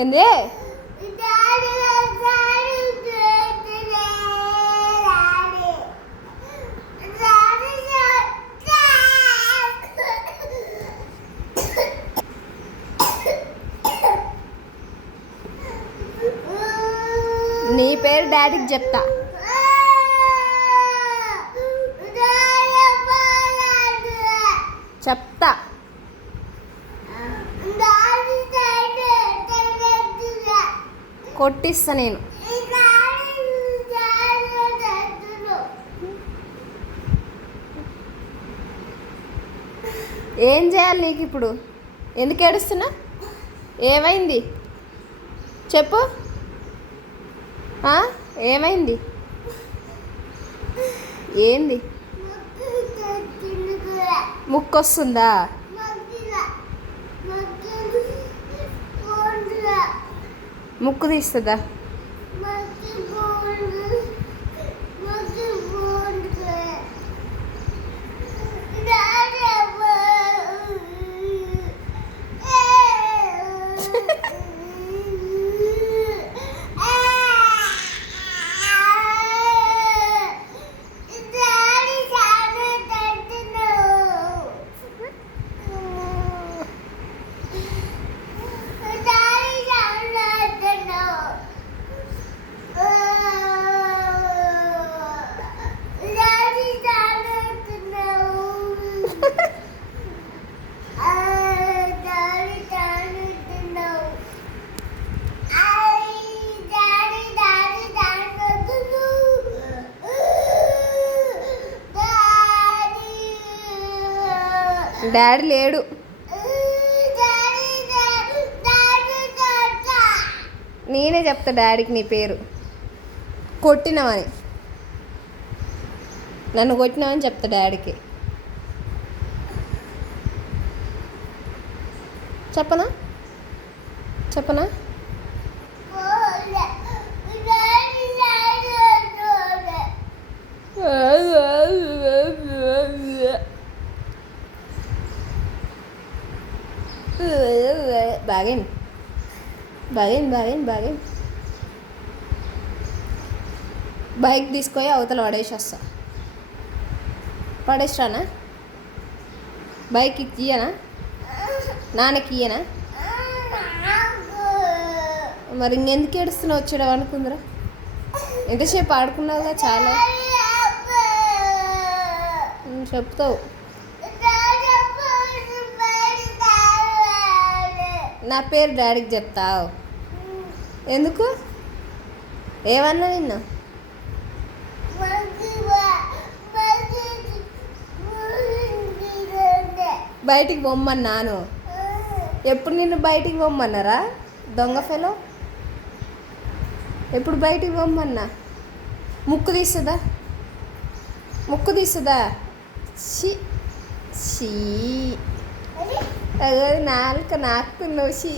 ఏంది? నీ పేరు డాడీకి చెప్తా. చెప్తా. కొట్టిస్తా నేను. ఏం చేయాలి నీకు ఇప్పుడు? ఎందుకు ఏడుస్తున్నా? ఏమైంది చెప్పు. ఏమైంది? ఏంది? ముక్కు వస్తుందా? ముక్కు తీస్తుందా? డాడీ లేడు. నేనే చెప్తా డాడీకి నీ పేరు. కొట్టినావని, నన్ను కొట్టినావని చెప్తా డాడీకి. చెప్పనా? చెప్పనా? బాగేం బాగేం బాగేం బాగేం. బైక్ తీసుకొని అవతల పడేసి వస్తా. పడేసిరానా? బైక్ ఇయ్యనా? నాన్నకి ఇయ్యనా? మరి ఇంకెందుకు ఏడుస్తున్నావు? వచ్చాడు అనుకుందరా. ఎంతసేపు ఆడుకున్నావుగా చాలా. చెప్తావు. నా పేరు డాడీకి చెప్తావు ఎందుకు? ఏమన్నా నిన్ను? బయటికి పొమ్మన్నాను. ఎప్పుడు నిన్ను బయటికి పొమ్మన్నారా? దొంగ ఫెలో. ఎప్పుడు బయటికి పొమ్మన్నా? ముక్కు తీస్తుందా? ముక్కు తీస్తుందా? షీ నాలుక నాకుతున్నావు. షీ